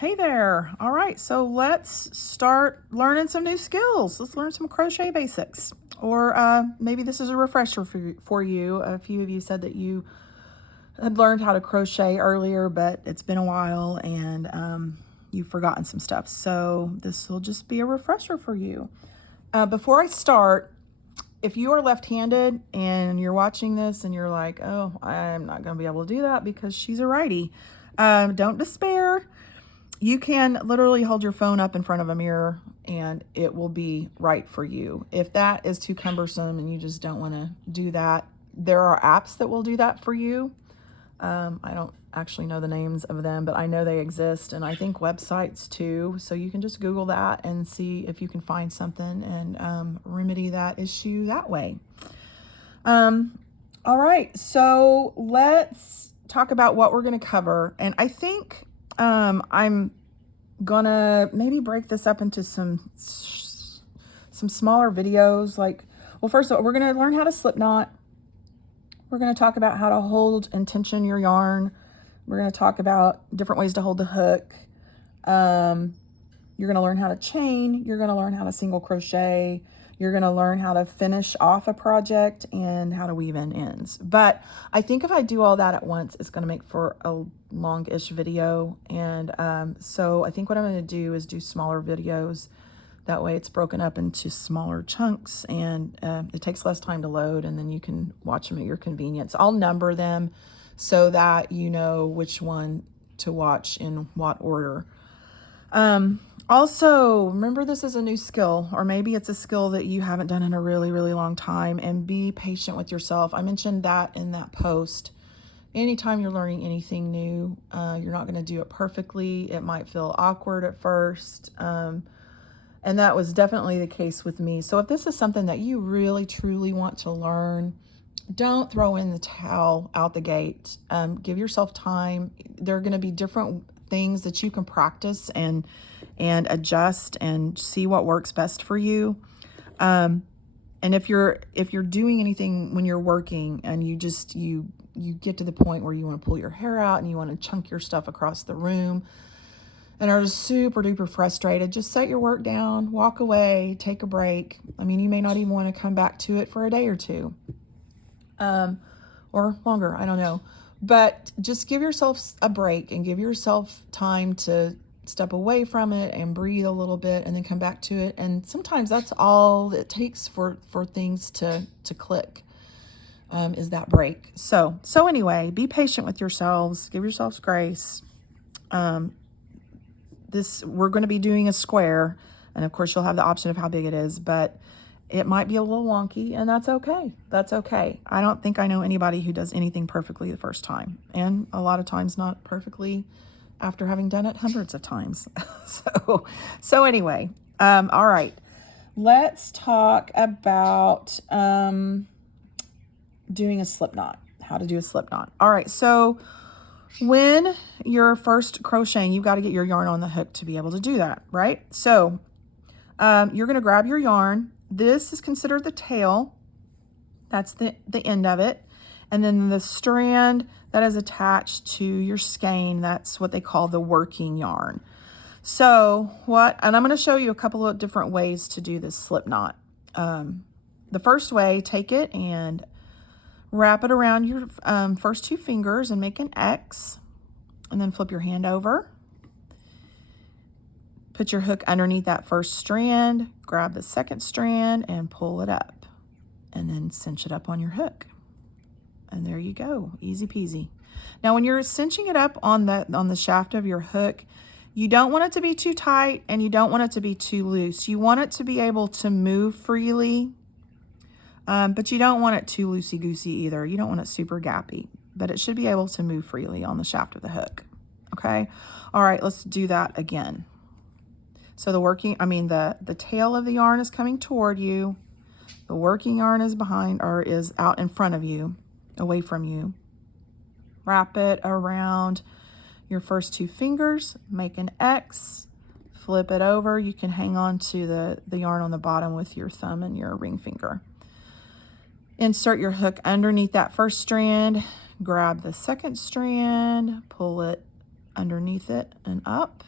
Hey there. All right, so let's start learning some new skills. Let's learn some crochet basics. Or maybe this is a refresher for you. A few of you said that you had learned how to crochet earlier, but it's been a while and you've forgotten some stuff. So this will just be a refresher for you. Before I start, if you are left-handed and you're watching this and you're like, oh, I'm not going to be able to do that because she's a righty, don't despair. You can literally hold your phone up in front of a mirror and it will be right for you. If that is too cumbersome and you just don't want to do that, there are apps that will do that for you. I don't actually know the names of them, but I know they exist, and I think websites too. So you can just Google that and see if you can find something and remedy that issue that way. All right, so let's talk about what we're going to cover. And I think I'm gonna maybe break this up into some smaller videos. Well, first of all, we're gonna learn how to slip knot. We're gonna talk about how to hold and tension your yarn. We're gonna talk about different ways to hold the hook. You're gonna learn how to chain. You're gonna learn how to single crochet. You're going to learn how to finish off a project and how to weave in ends. But I think if I do all that at once, it's going to make for a long-ish video. And so I think what I'm going to do is do smaller videos. That way it's broken up into smaller chunks and it takes less time to load, and then you can watch them at your convenience. I'll number them so that you know which one to watch in what order. Also, remember, this is a new skill, or maybe it's a skill that you haven't done in a really, really long time, and be patient with yourself. I mentioned that in that post. Anytime you're learning anything new, you're not going to do it perfectly. It might feel awkward at first. And that was definitely the case with me. So if this is something that you really, truly want to learn, don't throw in the towel out the gate. Give yourself time. There are going to be different things that you can practice and adjust and see what works best for you. And if you're doing anything when you're working and you get to the point where you want to pull your hair out and you want to chunk your stuff across the room and are just super duper frustrated, just set your work down, walk away, take a break. I mean, you may not even want to come back to it for a day or two, or longer, I don't know. But just give yourself a break and give yourself time to step away from it and breathe a little bit and then come back to it. And sometimes that's all it takes for things to click, is that break. So anyway, be patient with yourselves. Give yourselves grace. We're going to be doing a square, and of course you'll have the option of how big it is, but it might be a little wonky, and that's okay. That's okay. I don't think I know anybody who does anything perfectly the first time, and a lot of times not perfectly after having done it hundreds of times. So anyway, all right. Let's talk about doing a slip knot, how to do a slip knot. All right, so when you're first crocheting, you've got to get your yarn on the hook to be able to do that, right? So you're going to grab your yarn. This is considered the tail. That's the end of it. And then the strand that is attached to your skein, that's what they call the working yarn. So and I'm going to show you a couple of different ways to do this slip knot. The first way, take it and wrap it around your first two fingers and make an X, and then flip your hand over. Put your hook underneath that first strand, grab the second strand and pull it up, and then cinch it up on your hook. And there you go, easy peasy. Now when you're cinching it up on the shaft of your hook, you don't want it to be too tight and you don't want it to be too loose. You want it to be able to move freely, but you don't want it too loosey-goosey either. You don't want it super gappy, but it should be able to move freely on the shaft of the hook. Okay, all right, let's do that again. So the tail of the yarn is coming toward you. The working yarn is behind, or is out in front of you, away from you. Wrap it around your first two fingers, make an X, flip it over. You can hang on to the yarn on the bottom with your thumb and your ring finger. Insert your hook underneath that first strand, grab the second strand, pull it underneath it and up,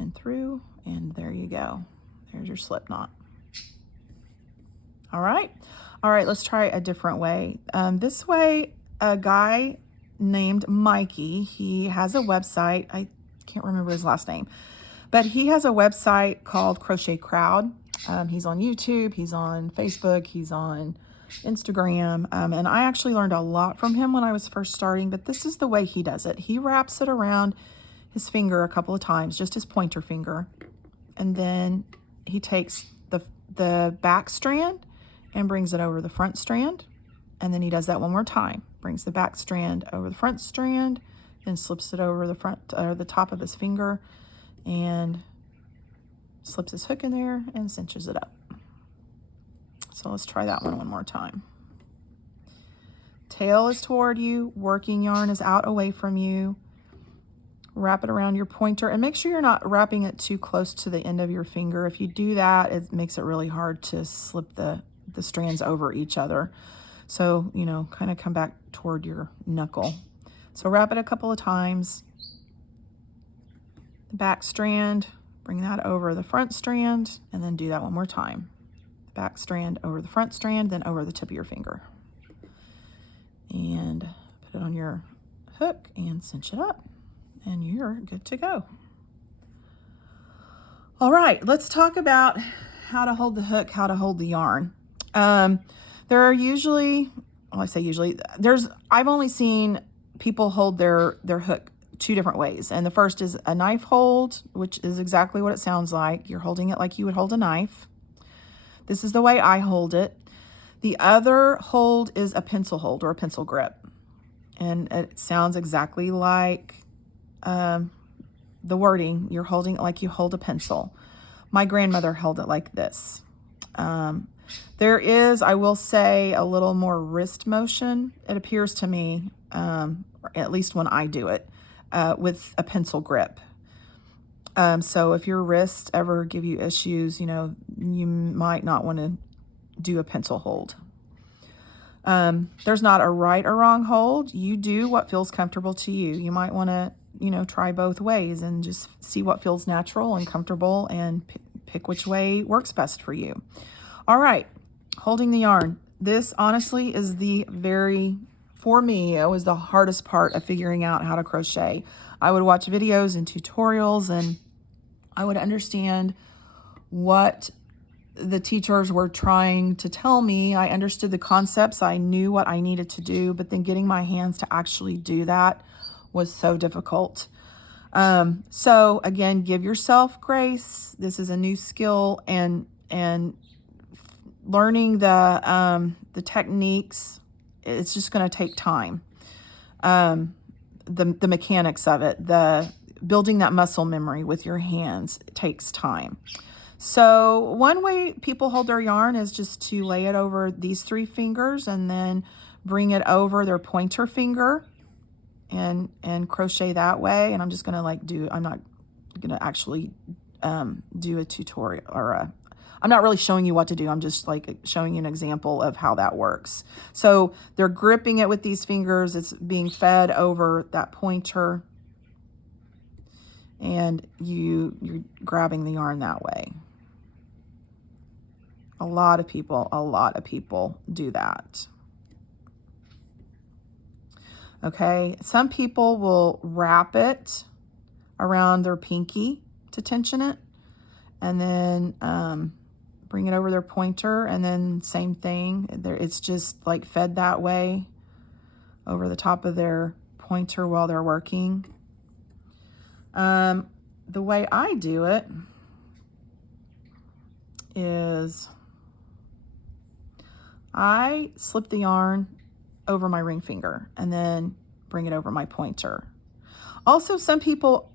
and through, and there you go. There's your slip knot. All right. All right, let's try a different way. This way, a guy named Mikey, he has a website. I can't remember his last name, but he has a website called Crochet Crowd. He's on YouTube, he's on Facebook, he's on Instagram, and I actually learned a lot from him when I was first starting, but this is the way he does it. He wraps it around his finger a couple of times, just his pointer finger, and then he takes the back strand and brings it over the front strand, and then he does that one more time. Brings the back strand over the front strand, then slips it over the front or the top of his finger, and slips his hook in there and cinches it up. So let's try that one more time. Tail is toward you, working yarn is out away from you. Wrap it around your pointer, and make sure you're not wrapping it too close to the end of your finger. If you do that, it makes it really hard to slip the strands over each other. So, you know, kind of come back toward your knuckle. So wrap it a couple of times. The back strand, bring that over the front strand, and then do that one more time. Back strand over the front strand, then over the tip of your finger. And put it on your hook and cinch it up, and you're good to go. All right, let's talk about how to hold the hook, how to hold the yarn. There are usually, well, I say usually, I've only seen people hold their hook two different ways. And the first is a knife hold, which is exactly what it sounds like. You're holding it like you would hold a knife. This is the way I hold it. The other hold is a pencil hold or a pencil grip. And it sounds exactly like the wording. You're holding it like you hold a pencil. My grandmother held it like this. There is, I will say, a little more wrist motion, it appears to me, at least when I do it, with a pencil grip. So if your wrists ever give you issues, you know, you might not want to do a pencil hold. There's not a right or wrong hold. You do what feels comfortable to you. You might want to, you know, try both ways and just see what feels natural and comfortable and pick which way works best for you. All right, holding the yarn. This honestly is for me, it was the hardest part of figuring out how to crochet. I would watch videos and tutorials, and I would understand what the teachers were trying to tell me. I understood the concepts. I knew what I needed to do, but then getting my hands to actually do that was so difficult. So again, give yourself grace. This is a new skill, and learning the techniques, it's just going to take time. The mechanics of it, building that muscle memory with your hands, it takes time. So one way people hold their yarn is just to lay it over these three fingers and then bring it over their pointer finger and crochet that way. And I'm just going to I'm not going to actually do a tutorial I'm not really showing you what to do. I'm just like showing you an example of how that works. So they're gripping it with these fingers. It's being fed over that pointer, and you're grabbing the yarn that way. A lot of people do that. Okay, some people will wrap it around their pinky to tension it, and then bring it over their pointer, and then same thing. It's just like fed that way over the top of their pointer while they're working. The way I do it is I slip the yarn over my ring finger and then bring it over my pointer. Also, some people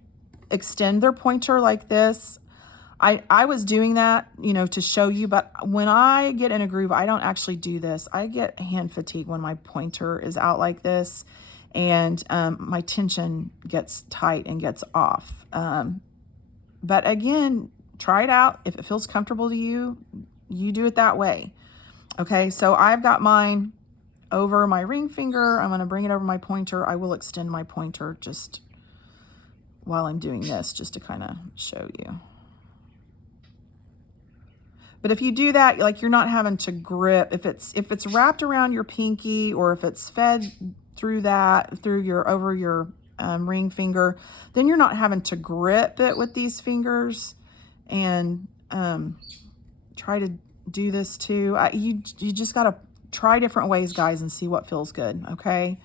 extend their pointer like this. I was doing that, you know, to show you, but when I get in a groove, I don't actually do this. I get hand fatigue when my pointer is out like this, and my tension gets tight and gets off. But again, try it out. If it feels comfortable to you, you do it that way. Okay, so I've got mine over my ring finger. I'm going to bring it over my pointer. I will extend my pointer just while I'm doing this, just to kind of show you. But if you do that, like, you're not having to grip. If it's wrapped around your pinky, or if it's fed through over your ring finger, then you're not having to grip it with these fingers and try to do this too. You just got to try different ways, guys, and see what feels good, okay?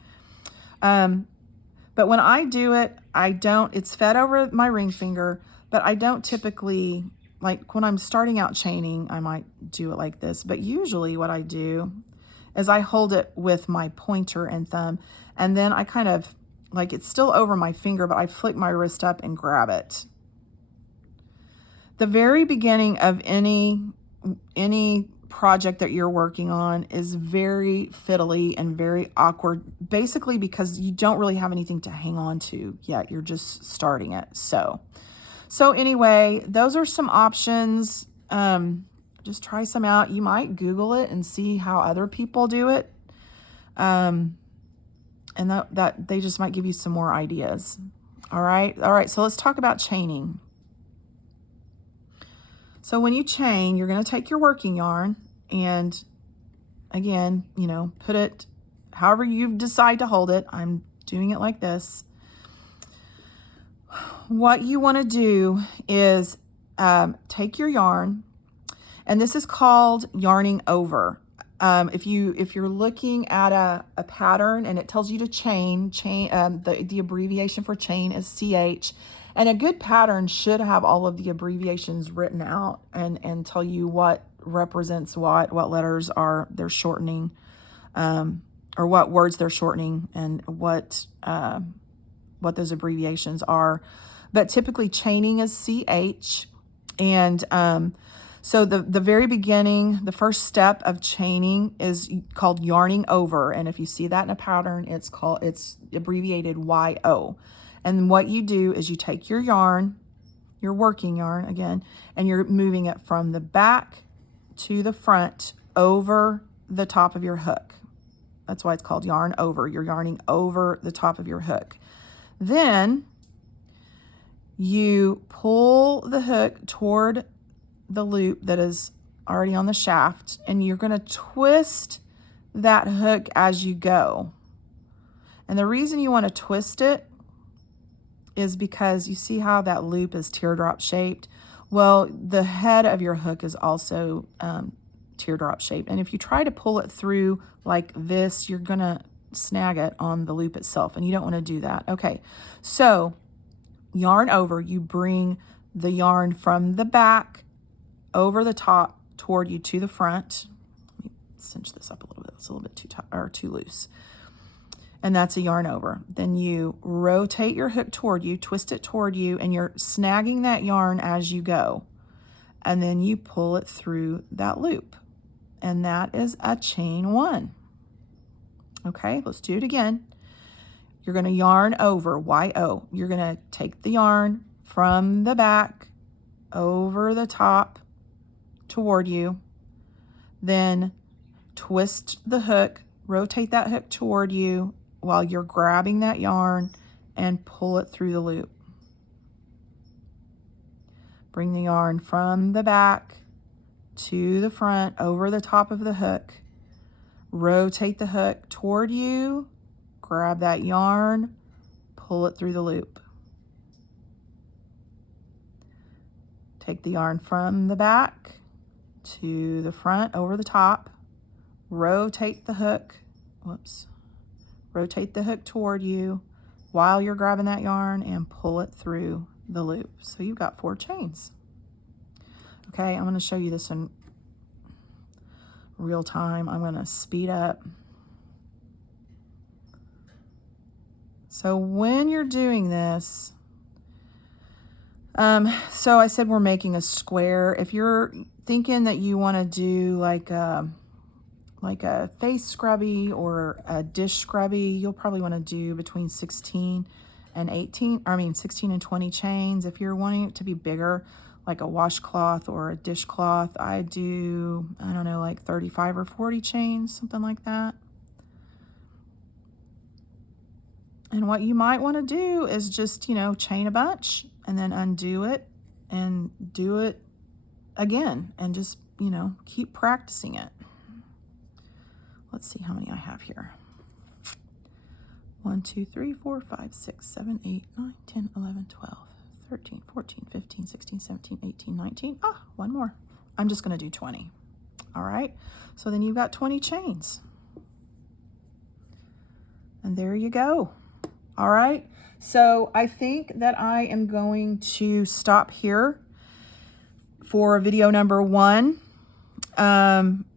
But when I do it, it's fed over my ring finger, but I don't typically, like when I'm starting out chaining, I might do it like this. But usually what I do is I hold it with my pointer and thumb, and then I kind of, like, it's still over my finger, but I flick my wrist up and grab it. The very beginning of any project that you're working on is very fiddly and very awkward, basically because you don't really have anything to hang on to yet. You're just starting it. So anyway, those are some options. Just try some out. You might Google it and see how other people do it. And that they just might give you some more ideas. All right. So let's talk about chaining. So when you chain, you're going to take your working yarn and, again, put it however you decide to hold it. I'm doing it like this. What you want to do is take your yarn, and this is called yarning over. If you're looking at a pattern and it tells you to chain, the abbreviation for chain is CH. And a good pattern should have all of the abbreviations written out and tell you what represents what letters they're shortening, or what words they're shortening, and what those abbreviations are. But typically chaining is CH. And so the very beginning, the first step of chaining is called yarning over. And if you see that in a pattern, it's abbreviated YO. And what you do is you take your yarn, your working yarn again, and you're moving it from the back to the front over the top of your hook. That's why it's called yarn over. You're yarning over the top of your hook. Then you pull the hook toward the loop that is already on the shaft, and you're going to twist that hook as you go. And the reason you want to twist it is because you see how that loop is teardrop shaped? Well, the head of your hook is also teardrop shaped. And if you try to pull it through like this, you're going to snag it on the loop itself, and you don't want to do that. Okay, so yarn over, you bring the yarn from the back over the top toward you to the front. Let me cinch this up a little bit. It's a little bit too tight or too loose. And that's a yarn over. Then you rotate your hook toward you, twist it toward you, and you're snagging that yarn as you go. And then you pull it through that loop. And that is a chain one. Okay, let's do it again. You're going to yarn over, YO. You're going to take the yarn from the back over the top toward you. Then twist the hook, rotate that hook toward you while you're grabbing that yarn and pull it through the loop. Bring the yarn from the back to the front over the top of the hook. Rotate the hook toward you, grab that yarn, pull it through the loop. Take the yarn from the back to the front over the top, rotate the hook, rotate the hook toward you while you're grabbing that yarn and pull it through the loop. So you've got 4 chains. Okay, I'm going to show you this in real time. I'm going to speed up. So when you're doing this, so I said we're making a square. If you're thinking that you want to do like a face scrubby or a dish scrubby, you'll probably want to do between 16 and 20 chains. If you're wanting it to be bigger, like a washcloth or a dishcloth, I do, I don't know, like 35 or 40 chains, something like that. And what you might want to do is just, you know, chain a bunch and then undo it and do it again and just, you know, keep practicing it. Let's see how many I have here. 1, 2, 3, 4, 5, 6, 7, 8, 9, 10, 11, 12, 13, 14, 15, 16, 17, 18, 19. Ah, one more. I'm just going to do 20. All right. So then you've got 20 chains. And there you go. All right. So I think that I am going to stop here for video number 1.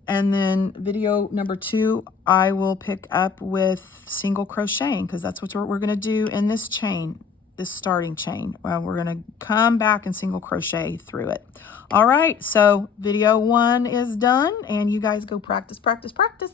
And then video number 2, I will pick up with single crocheting, because that's what we're going to do in this chain, this starting chain. We're going to come back and single crochet through it. All right, so video 1 is done, and you guys go practice, practice, practice.